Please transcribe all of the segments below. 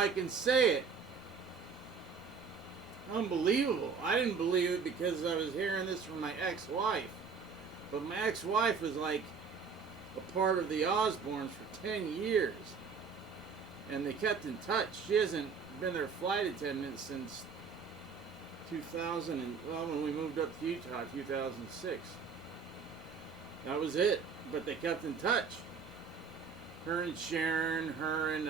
I can say it. Unbelievable. I didn't believe it because I was hearing this from my ex-wife. But my ex-wife was like a part of the Osbournes for 10 years. And they kept in touch. She hasn't been their flight attendant since 2000 well, when we moved up to Utah, 2006. That was it. But they kept in touch. Her and Sharon, her and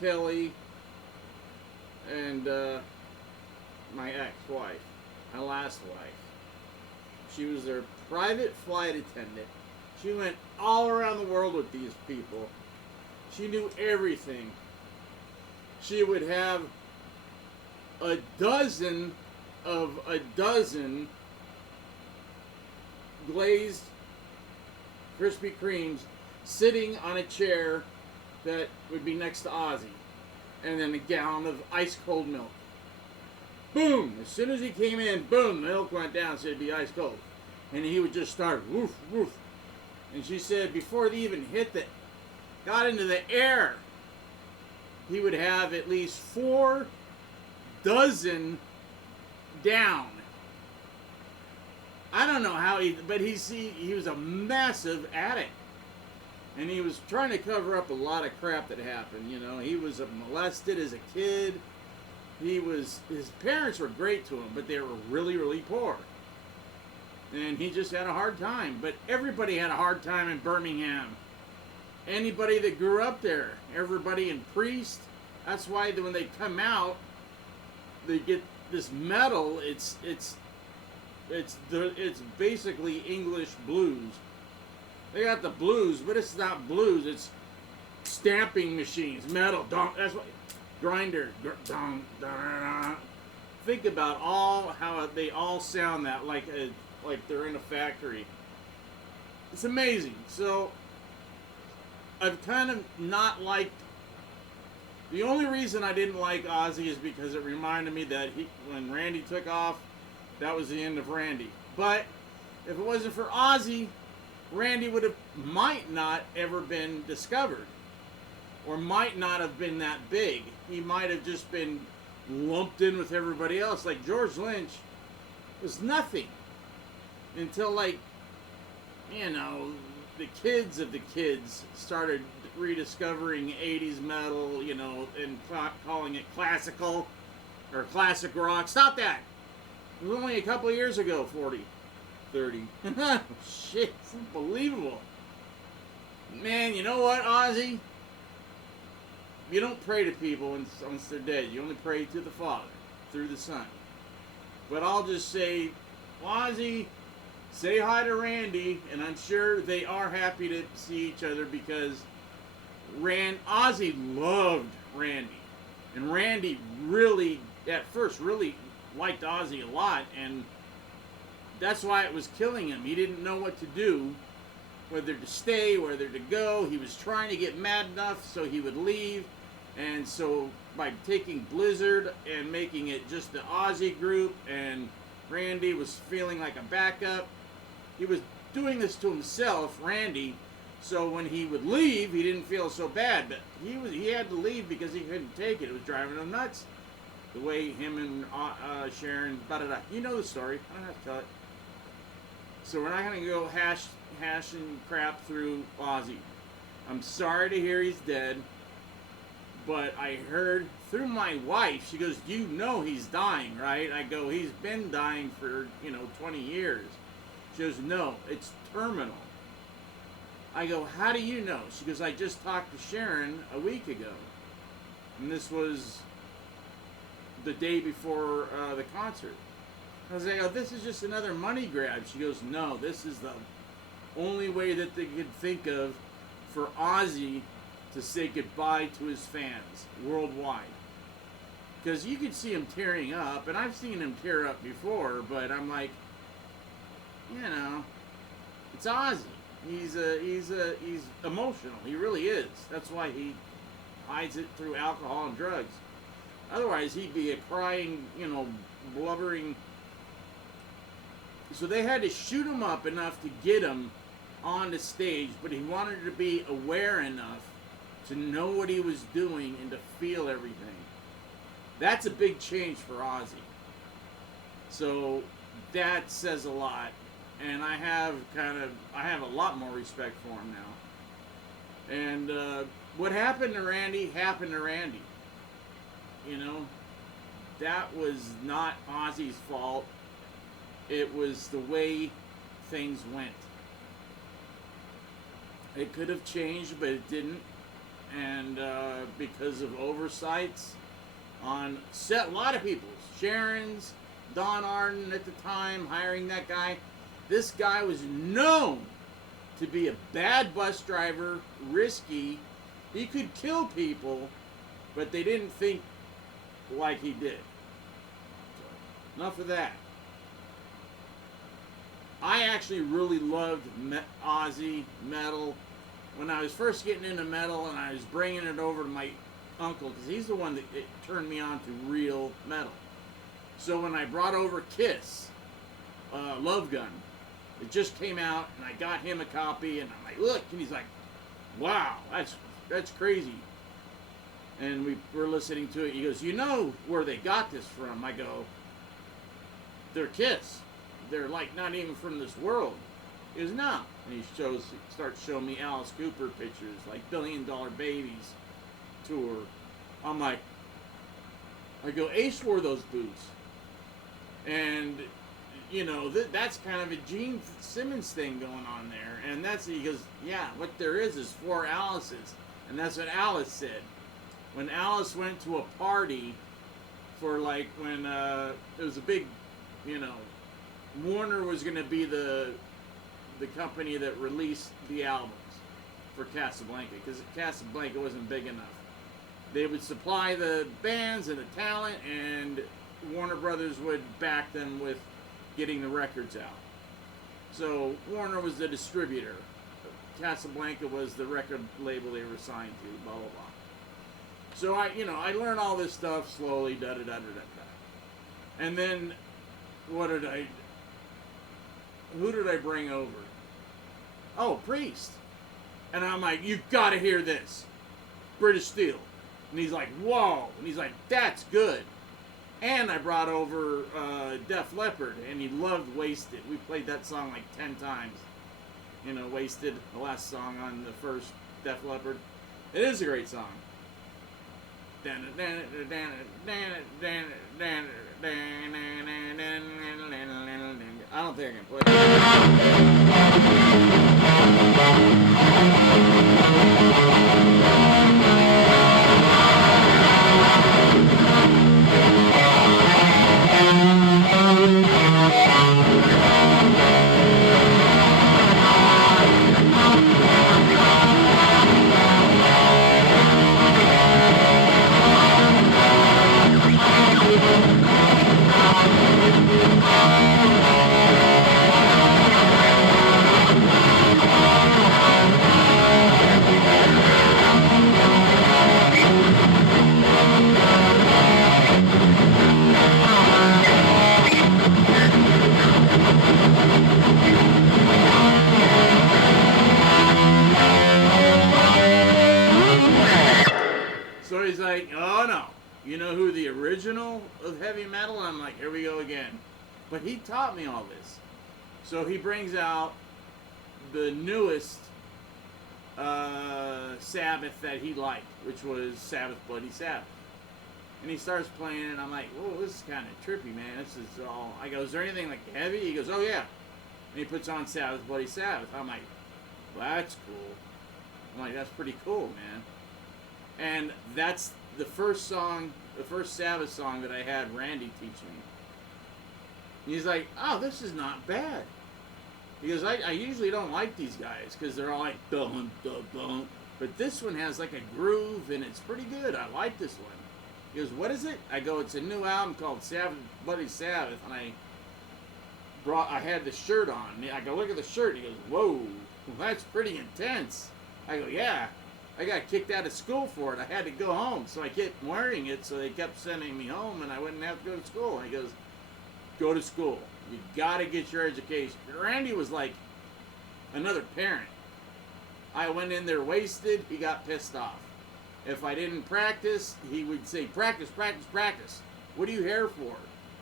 Kelly, and my ex-wife, my last wife. She was their private flight attendant. She went all around the world with these people. She knew everything. She would have a dozen glazed Krispy Kremes sitting on a chair that would be next to Ozzy. And then a gallon of ice cold milk. Boom! As soon as he came in, boom, the milk went down, so it'd be ice cold. And he would just start woof, woof. And she said before they even got into the air, he would have at least 4 dozen down. I don't know how but he was a massive addict. And he was trying to cover up a lot of crap that happened. You know, he was molested as a kid. His parents were great to him, but they were really, really poor. And he just had a hard time. But everybody had a hard time in Birmingham. Anybody that grew up there, everybody in Priest. That's why when they come out, they get this metal. It's basically English blues. They got the blues, but it's not blues. It's stamping machines, metal. That's what grinder. Think about how they all sound that like they're in a factory. It's amazing. So I've kind of not liked. The only reason I didn't like Ozzy is because it reminded me that when Randy took off, that was the end of Randy. But if it wasn't for Ozzy, Randy might not ever been discovered, or might not have been that big. He might have just been lumped in with everybody else. Like George Lynch was nothing until, like, you know, the kids of the kids started rediscovering 80s metal, you know, and calling it classical or classic rock. Stop that! It was only a couple of years ago, 30. Shit, it's unbelievable. Man, you know what, Ozzy? You don't pray to people once they're dead. You only pray to the Father through the Son. But I'll just say, Ozzy, say hi to Randy, and I'm sure they are happy to see each other because Ozzy loved Randy. And Randy really, at first, really liked Ozzy a lot, and that's why it was killing him. He didn't know what to do, whether to stay, whether to go. He was trying to get mad enough so he would leave. And so by taking Blizzard and making it just the Ozzy group, and Randy was feeling like a backup, he was doing this to himself, Randy, so when he would leave, he didn't feel so bad. But he had to leave because he couldn't take it. It was driving him nuts. The way him and Sharon, you know the story. I don't have to tell it. So we're not going to go hashing crap through Ozzy. I'm sorry to hear he's dead, but I heard through my wife, she goes, you know he's dying, right? I go, he's been dying for, 20 years. She goes, no, it's terminal. I go, how do you know? She goes, I just talked to Sharon a week ago. And this was the day before the concert. I was like, oh, this is just another money grab. She goes, no, this is the only way that they could think of for Ozzy to say goodbye to his fans worldwide. Because you could see him tearing up, and I've seen him tear up before, but I'm like, it's Ozzy. He's emotional. He really is. That's why he hides it through alcohol and drugs. Otherwise, he'd be a crying, blubbering. So they had to shoot him up enough to get him on the stage, but he wanted to be aware enough to know what he was doing and to feel everything. That's a big change for Ozzy. So that says a lot, and I have a lot more respect for him now. And what happened to Randy happened to Randy. You know, that was not Ozzy's fault. It was the way things went. It could have changed, but it didn't. And because of oversights on a lot of people's, Sharon's, Don Arden at the time, hiring that guy. This guy was known to be a bad bus driver, risky. He could kill people, but they didn't think like he did. So, enough of that. I actually really loved Ozzy metal when I was first getting into metal, and I was bringing it over to my uncle because he's the one that turned me on to real metal. So when I brought over Kiss, Love Gun, it just came out, and I got him a copy, and I'm like, look, and he's like, wow, that's crazy. And we were listening to it. He goes, you know where they got this from? I go, they're Kiss. They're like not even from this world. He goes, no. And he starts showing me Alice Cooper pictures, like $1 Billion Babies tour. I'm like, I go, Ace wore those boots. And, you know, that's kind of a Gene Simmons thing going on there. And he goes, yeah, what there is 4 Alices. And that's what Alice said. When Alice went to a party for, like, when it was a big, you know, Warner was going to be the company that released the albums for Casablanca, because Casablanca wasn't big enough. They would supply the bands and the talent, and Warner Brothers would back them with getting the records out. So Warner was the distributor. Casablanca was the record label they were signed to, blah, blah, blah. So I learned all this stuff slowly, da-da-da-da-da-da. And then, who did I bring over? Oh, Priest. And I'm like, you've got to hear this. British Steel. And he's like, whoa. And he's like, that's good. And I brought over Def Leppard, and he loved Wasted. We played that song like 10 times. You know, Wasted, the last song on the first Def Leppard. It is a great song. I don't think I can play So he's like, oh no, you know who the original of heavy metal? And I'm like, here we go again. But he taught me all this. So he brings out the newest Sabbath that he liked, which was Sabbath, Bloody Sabbath. And he starts playing it, and I'm like, whoa, this is kind of trippy, man. This is all... I go, is there anything like heavy? He goes, oh yeah. And he puts on Sabbath, Bloody Sabbath. I'm like, well, that's cool. I'm like, that's pretty cool, man. And that's the first song, the first Sabbath song that I had Randy teach me. And he's like, oh, this is not bad. He goes, I usually don't like these guys because they're all like, dun, dun, dun. But this one has like a groove, and it's pretty good. I like this one. He goes, what is it? I go, it's a new album called Sabbath, Bloody Sabbath. And I had the shirt on. I go, look at the shirt. He goes, whoa, that's pretty intense. I go, yeah. I got kicked out of school for it. I had to go home, so I kept wearing it, so they kept sending me home, and I wouldn't have to go to school. And he goes, go to school. You got to get your education. Randy was like another parent. I went in there wasted. He got pissed off. If I didn't practice, he would say, practice, practice, practice. What are you here for?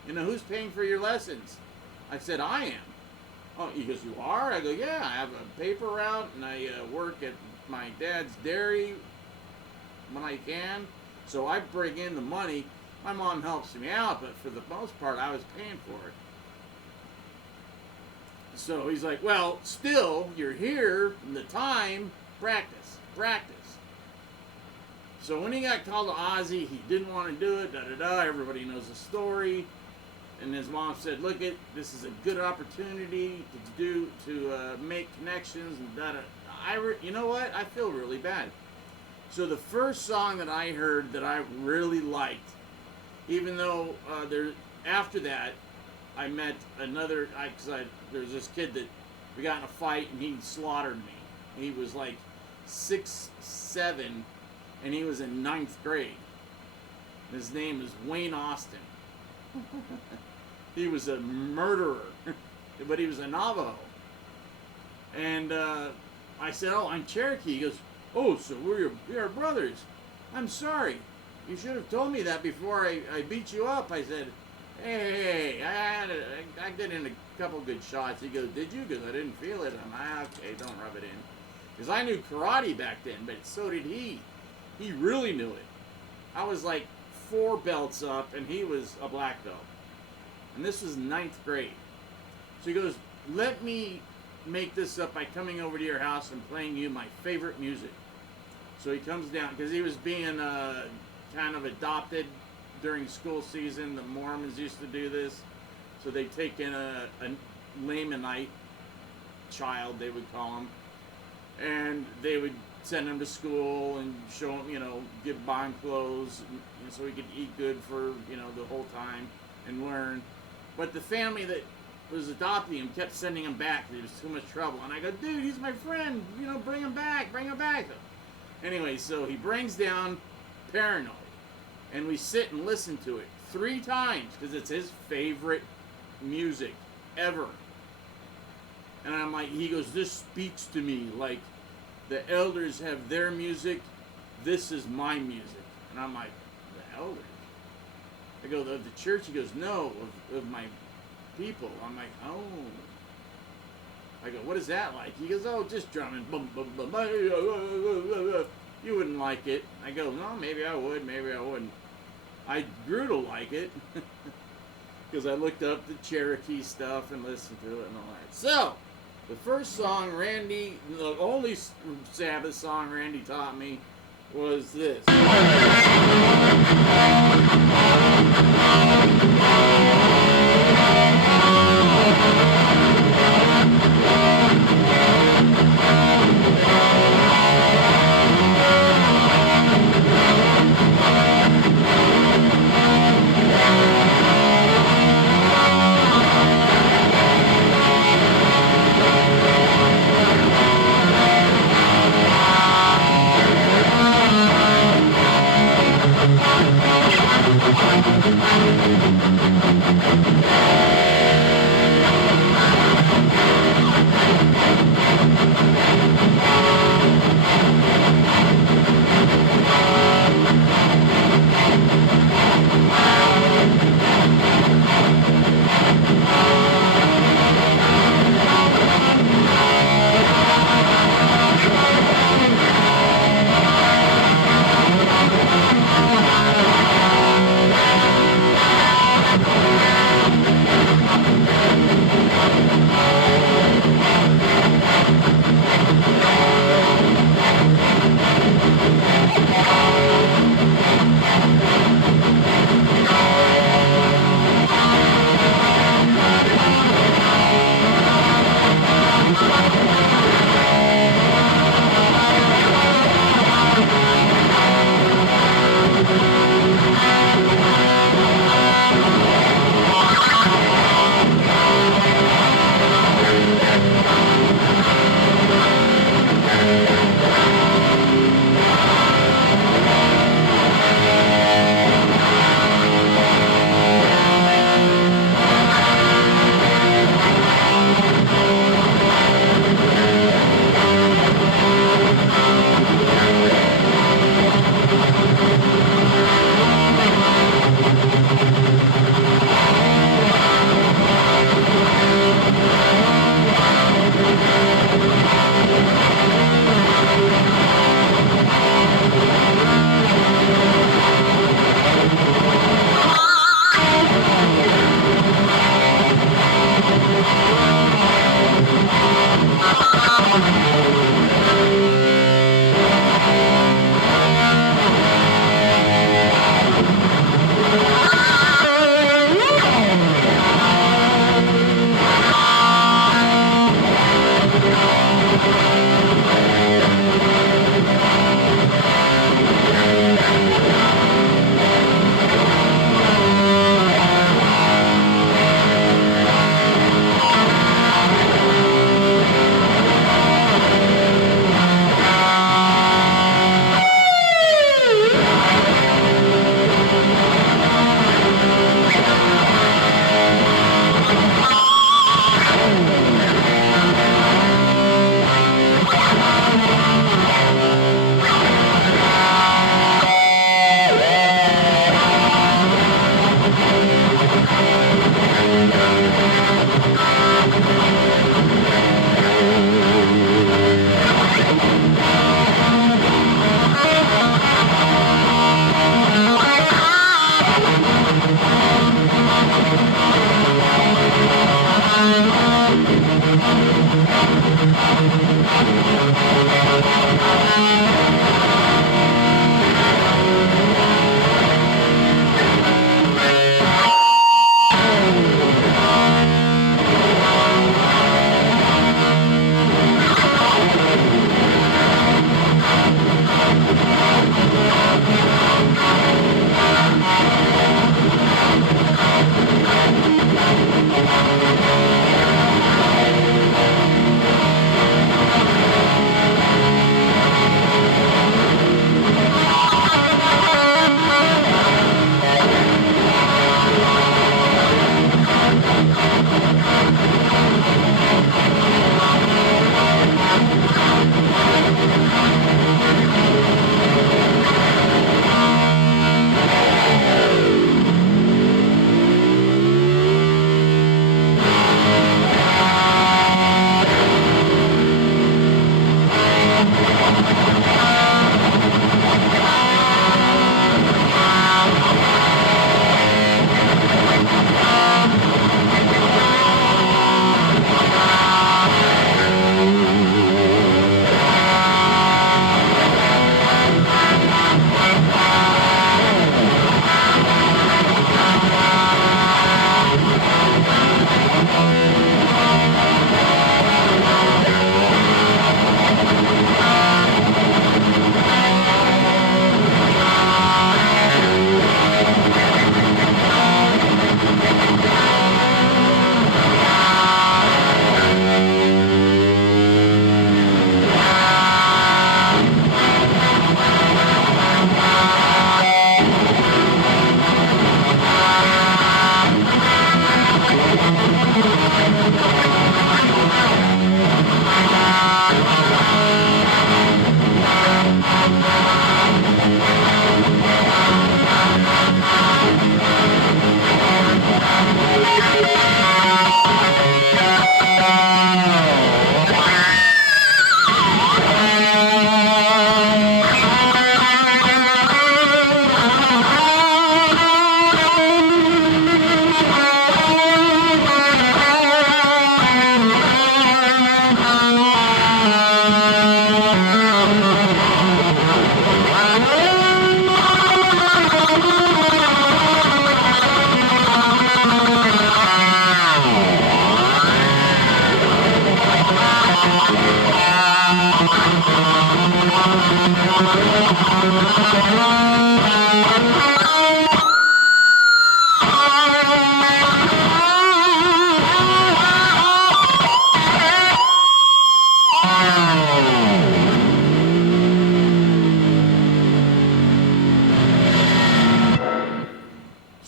You know, who's paying for your lessons? I said, I am. Oh, he goes, you are? I go, yeah, I have a paper route, and I work at my dad's dairy when I can. So I bring in the money. My mom helps me out, but for the most part, I was paying for it. So he's like, well, still, you're here in the time, practice, practice. So when he got called to Ozzy, he didn't want to do it, da-da-da, everybody knows the story. And his mom said, look, this is a good opportunity to make connections, and da-da. You know what? I feel really bad. So the first song that I heard that I really liked, even though after that, I met another, there's this kid that we got in a fight and he slaughtered me. He was like 6'7", and he was in 9th grade. His name is Wayne Austin. He was a murderer, but he was a Navajo. And I said, oh, I'm Cherokee. He goes, oh, so we are brothers. I'm sorry. You should have told me that before I beat you up. I said, hey, I got in a couple good shots. He goes, did you? Because I didn't feel it. I'm like, okay, don't rub it in. Because I knew karate back then, but so did he. He really knew it. I was like 4 belts up, and he was a black belt. And this was 9th grade. So he goes, let me make this up by coming over to your house and playing you my favorite music. So he comes down, because he was being kind of adopted during school season. The Mormons used to do this. So they take in a Lamanite child, they would call him, and they would send him to school and show him, buy him clothes, so he could eat good for, the whole time and learn. But the family that was adopting him kept sending him back because he was too much trouble. And I go, dude, he's my friend, bring him back, bring him back. Anyway, so he brings down Paranoid, and we sit and listen to it 3 times because it's his favorite music ever. And I'm like, he goes, this speaks to me like the elders have their music, this is my music. And I'm like, the elders? I go, of the church? He goes, no, of my people. I'm like, oh. I go, what is that like? He goes, oh, just drumming. Boom, boom, boom. You wouldn't like it. I go, no, maybe I would, maybe I wouldn't. I grew to like it because I looked up the Cherokee stuff and listened to it and all that. So, the first song the only Sabbath song Randy taught me was this.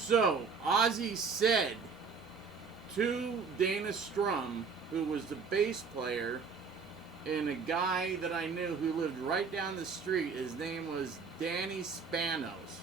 So, Ozzy said to Dana Strum, who was the bass player, and a guy that I knew who lived right down the street, his name was Danny Spanos.